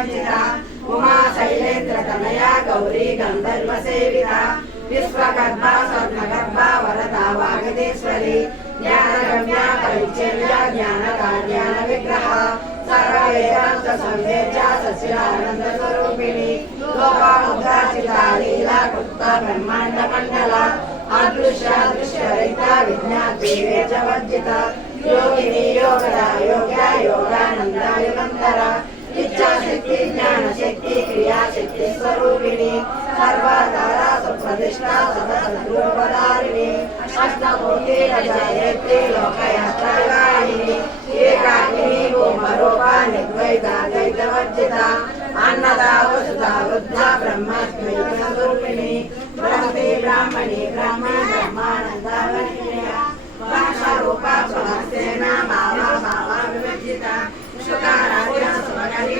वाञ्छिता उमा शैलेन्द्र तनया गौरी गंधर्व सेविता विश्वकर्मा स्वर्णगर्भा वरदा वागदेश्वरी ज्ञानगम्या परिचर्या ज्ञानकार्यान विग्रहा सर्ववेदांत संवेद्या सच्चिदानंद स्वरूपिणी लोकामुद्राचिता लीला कृता ब्रह्मांड मंडला अदृश्य दृश्य रहिता विज्ञाति वेदवर्जिता योगिनी योगदा योग्या योगानंदा युगंधरा इच्छा शक्ति ज्ञान शक्ति क्रिया शक्ति स्वरूपिणी सर्वधारा सुप्रतिष्ठा सदसद्रूपधारिणी अष्टमूर्ति रजयत्री लोकयात्रागारिणी एकाकिनी भूमरूपा निर्द्वैता द्वैतवर्जिता अन्नदा वसुधा वृद्धा ब्रह्मस्वरूपिणी ब्रह्मति ब्राह्मणी ब्रह्मे ब्रह्मानंदा भाषा रूपा स्वहस्तेन भावा भावा विवर्जिता शुकाराध्या स्वगरी